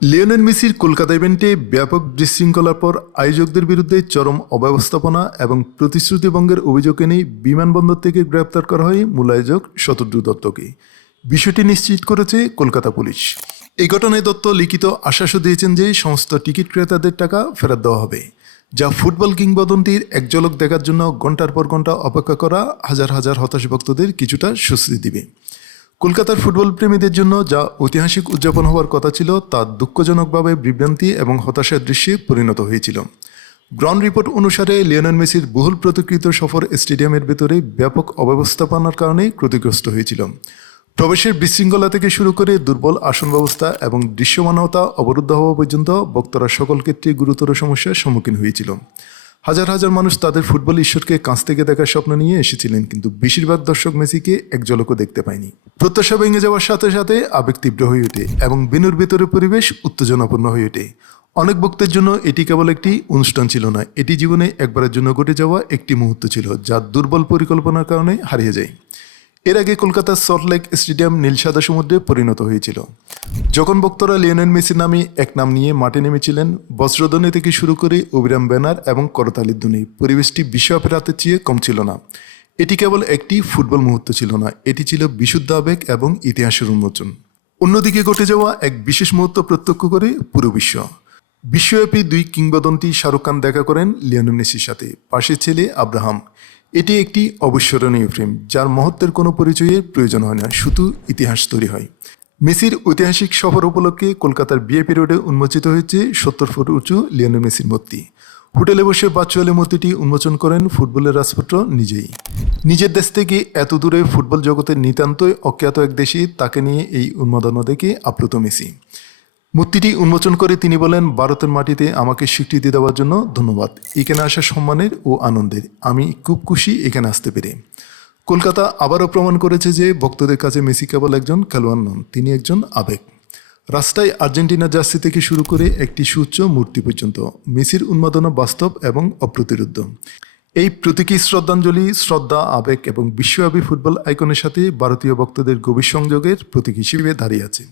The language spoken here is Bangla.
লিওনেল মেসির কলকাতা ইভেন্টে ব্যাপক বিশৃঙ্খলার পর আয়োজকদের বিরুদ্ধে চরম অব্যবস্থাপনা এবং প্রতিশ্রুতিভঙ্গের অভিযোগ এনে বিমানবন্দর থেকে গ্রেপ্তার করা হয় মূল আয়োজক শতদ্রু দত্তকে বিষয়টি নিশ্চিত করেছে কলকাতা পুলিশ। এই ঘটনায় দত্ত লিখিত আশ্বাসও দিয়েছেন যে সমস্ত টিকিট ক্রেতাদের টাকা ফেরত দেওয়া হবে, যা ফুটবল কিংবদন্তির এক ঝলক দেখার জন্য ঘণ্টার পর ঘণ্টা অপেক্ষা করা হাজার হাজার হতাশ ভক্তদের কিছুটা স্বস্তি দিবে। কলকাতার ফুটবল প্রেমীদের জন্য যা ঐতিহাসিক উদযাপন হওয়ার কথা ছিল, তা দুঃখজনকভাবে বিভ্রান্তি এবং হতাশার দৃশ্যে পরিণত হয়েছিল। গ্রাউন্ড রিপোর্ট অনুসারে লিওনেল মেসির বহুল প্রতিকৃত সফর স্টেডিয়ামের ভেতরে ব্যাপক অব্যবস্থাপনার কারণে ক্ষতিগ্রস্ত হয়েছিল। প্রবেশের বিশৃঙ্খলা থেকে শুরু করে দুর্বল আসন ব্যবস্থা এবং দৃশ্যমানতা অবরুদ্ধ হওয়া পর্যন্ত বক্তারা সকল ক্ষেত্রে গুরুতর সমস্যার সম্মুখীন হয়েছিল। হাজার হাজার মানুষ তাদের ফুটবল ঈশ্বরকে কাছ থেকে দেখার স্বপ্ন নিয়ে এসেছিলেন, কিন্তু বেশিরভাগ দর্শক মেসিকে এক ঝলকও দেখতে পায়নি। প্রত্যাশা ভেঙে যাওয়ার সাথে সাথে আবেগ তীব্র হয়ে ওঠে এবং বিনুর ভেতরে পরিবেশ উত্তেজনাপূর্ণ হয়ে ওঠে। অনেক ভক্তের জন্য এটি কেবল একটি অনুষ্ঠান ছিল না, এটি জীবনে একবারের জন্য ঘটে যাওয়া একটি মুহূর্ত ছিল, যা দুর্বল পরিকল্পনার কারণে হারিয়ে যায়। এর আগে কলকাতার সল্টলেক স্টেডিয়াম নীল সাদা সমুদ্রে পরিণত হয়েছিল। যখন বক্তরা লিওনেল মেসি নামে এক নাম নিয়ে মাঠে নেমেছিলেন। বজ্রধ্বনি থেকে শুরু করে অবিরাম ব্যানার এবং করতালির ধ্বনি। পরিবেশটি বিশ্বকাপের রাতের চেয়ে কম ছিল না। এটি কেবল একটি ফুটবল মুহূর্ত ছিল না, এটি ছিল বিশুদ্ধ আবেগ এবং ইতিহাসের উন্মোচন। অন্যদিকে ঘটে যাওয়া এক বিশেষ মুহূর্ত প্রত্যক্ষ করে পুরো বিশ্ব। বিশ্বব্যাপী দুই কিংবদন্তি শাহরুখ খান দেখা করেন লিওনেল মেসির সাথে। পাশের ছেলে আব্রাহাম। এটি একটি অবিস্মরণীয় ফ্রেম যার মহত্বের কোনো পরিচয়ের প্রয়োজন হয় না, শুধু ইতিহাস তৈরি হয়। মেসির ঐতিহাসিক সফর উপলক্ষে কলকাতার বিএপি রোডে উন্মোচিত হয়েছে সত্তর ফুট উঁচু লিওনেল মেসির মূর্তি। হোটেলে বসে বাচ্চুয়ালে মূর্তিটি উন্মোচন করেন ফুটবলের রাজপুত্র নিজেই। নিজের দেশ থেকে এত দূরে ফুটবল জগতের নিতান্তই অজ্ঞাত এক দেশে তাকে নিয়ে এই উন্মাদনা দেখে আপ্লুত মেসি। মূর্তিটি উন্মোচন করে তিনি বলেন, ভারতের মাটিতে আমাকে স্বীকৃতি দেওয়ার জন্য ধন্যবাদ। এখানে আসা সম্মানের ও আনন্দের। আমি খুব খুশি এখানে আসতে পেরে। কলকাতা আবারও প্রমাণ করেছে যে ভক্তদের কাছে মেসি কেবল একজন খেলোয়াড় নন, তিনি একজন আবেগ। রাস্তায় আর্জেন্টিনা জার্সি থেকে শুরু করে একটি সুউচ্চ মূর্তি পর্যন্ত, মেসির উন্মাদনা বাস্তব এবং অপ্রতিরুদ্ধ এই প্রতীকী শ্রদ্ধাঞ্জলি, শ্রদ্ধা, আবেগ এবং বিশ্বব্যাপী ফুটবল আইকনের সাথে ভারতীয় ভক্তদের গভীর সংযোগের প্রতীক হিসেবে দাঁড়িয়ে আছে।